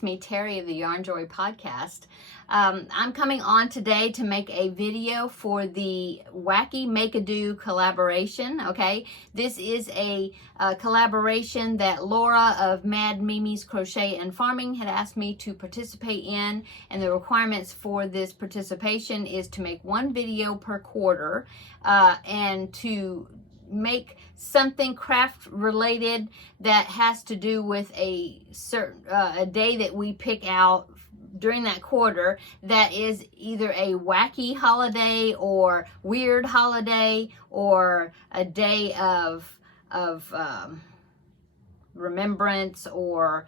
It's me, Terry of the Yarnjoy podcast. I'm coming on today to make a video for the Wacky Make-A-Do collaboration, okay? This is a collaboration that Laura of Mad Mimi's Crochet and Farming had asked me to participate in, and the requirements for this participation is to make one video per quarter and to make something craft related that has to do with a certain a day that we pick out during that quarter that is either a wacky holiday or weird holiday or a day of remembrance or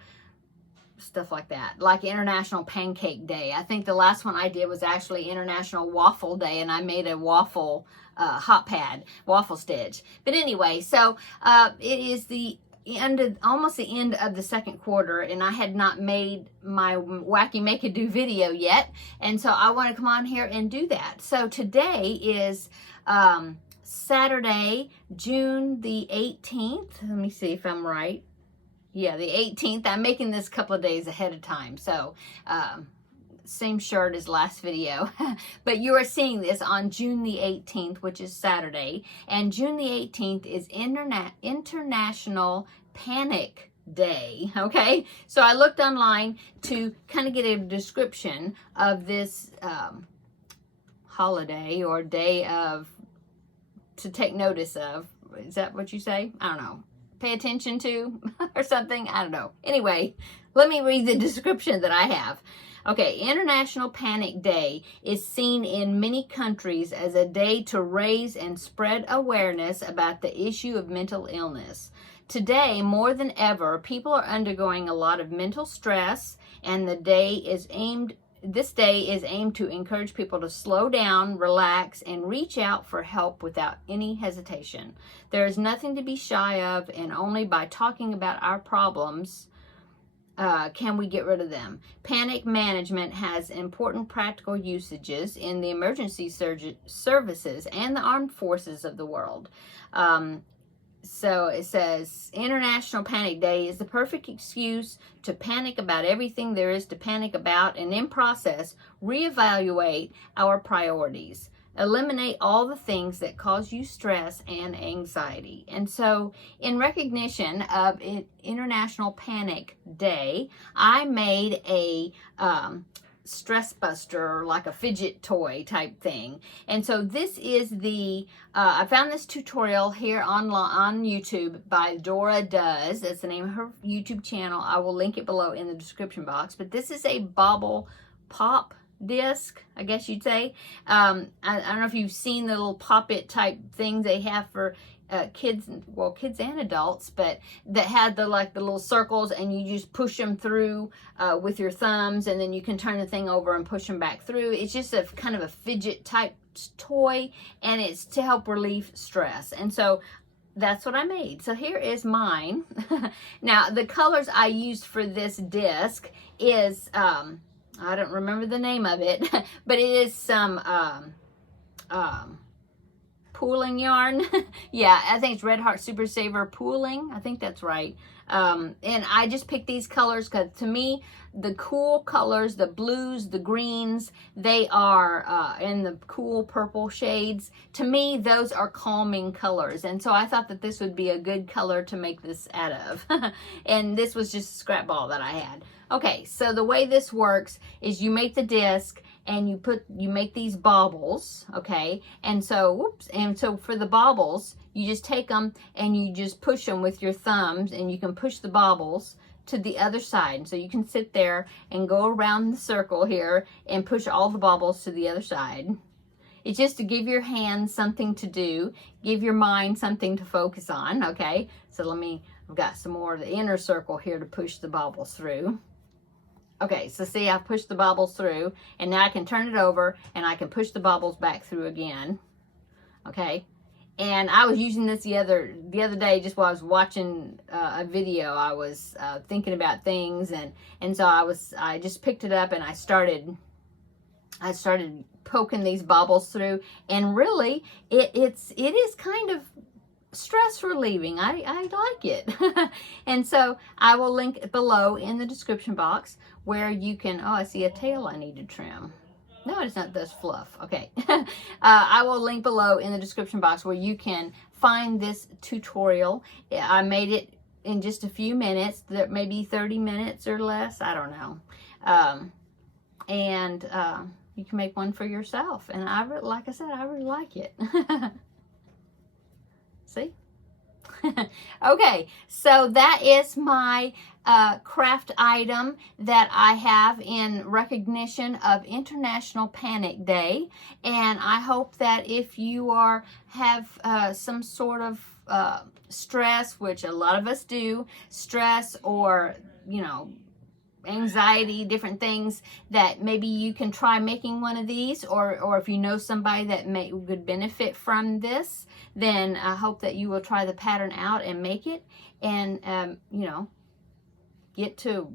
stuff like that, like International Pancake Day. I think the last one I did was actually International Waffle Day, and I made a waffle hot pad waffle stitch. But anyway, so it is the end of, almost the end of the second quarter, and I had not made my Wacky Make-A-Do video yet, and so I want to come on here and do that. So today is Saturday, June the 18th. Let me see if I'm right. Yeah, the 18th. I'm making this a couple of days ahead of time. So, same shirt as last video. But you are seeing this on June the 18th, which is Saturday. And June the 18th is International Panic Day, okay? So I looked online to kind of get a description of this holiday or day of, to take notice of. Is that what you say? I don't know. Pay attention to or something. I don't know. Anyway, let me read the description that I have. Okay, International Panic Day is seen in many countries as a day to raise and spread awareness about the issue of mental illness. Today, more than ever, people are undergoing a lot of mental stress, and this day is aimed to encourage people to slow down, relax, and reach out for help without any hesitation. There is nothing to be shy of, and only by talking about our problems can we get rid of them. Panic management has important practical usages in the emergency services and the armed forces of the world. So it says, International Panic Day is the perfect excuse to panic about everything there is to panic about, and in process, reevaluate our priorities. Eliminate all the things that cause you stress and anxiety. And so, in recognition of International Panic Day, I made a stress buster, like a fidget toy type thing. And so this is the I found this tutorial here on YouTube by Dora Does. That's the name of her YouTube channel. I will link it below in the description box. But this is a bobble pop disc, I guess you'd say. I don't know if you've seen the little pop-it type things they have for kids and adults, but that had the little circles, and you just push them through with your thumbs, and then you can turn the thing over and push them back through. It's just a kind of a fidget type toy, and it's to help relieve stress. And so that's what I made. So here is mine. Now the colors I used for this disc is I don't remember the name of it, but it is some pooling yarn. Yeah, I think it's Red Heart Super Saver pooling. I think that's right. And I just picked these colors because to me, the cool colors, the blues, the greens, they are, and the cool purple shades, to me, those are calming colors. And so I thought that this would be a good color to make this out of. And this was just a scrap ball that I had. Okay, so the way this works is you make the disc and you make these baubles, okay? And so, for the baubles, you just take them and you just push them with your thumbs, and you can push the baubles to the other side. So you can sit there and go around the circle here and push all the baubles to the other side. It's just to give your hands something to do, give your mind something to focus on, okay? So I've got some more of the inner circle here to push the baubles through. Okay, so see, I've pushed the baubles through, and now I can turn it over, and I can push the baubles back through again. Okay, and I was using this the other day just while I was watching a video. I was thinking about things, and so I just picked it up and I started poking these baubles through, and really it is kind of stress relieving. I like it. And so I will link below in the description box where you can, oh, I see a tail I need to trim. No, it's not this fluff. Okay. I will link below in the description box where you can find this tutorial. I made it in just a few minutes, maybe 30 minutes or less. I don't know. And you can make one for yourself. And like I said, I really like it. See? Okay, so that is my craft item that I have in recognition of International Panic Day. And I hope that if you have some sort of stress, which a lot of us do, stress or, you know, anxiety, different things, that maybe you can try making one of these, or if you know somebody that would benefit from this, then I hope that you will try the pattern out and make it, and you know, get to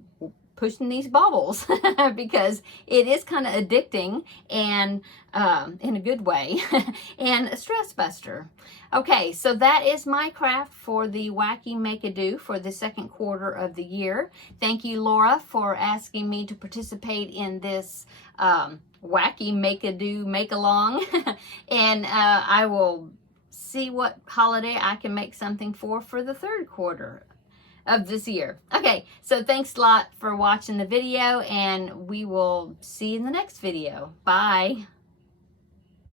pushing these baubles because it is kind of addicting and in a good way and a stress buster. Okay, so that is my craft for the Wacky Make-A-Do for the second quarter of the year. Thank you, Laura, for asking me to participate in this Wacky Make-A-Do make-along. And I will see what holiday I can make something for the third quarter of this year. Okay, so thanks a lot for watching the video, and we will see you in the next video. Bye.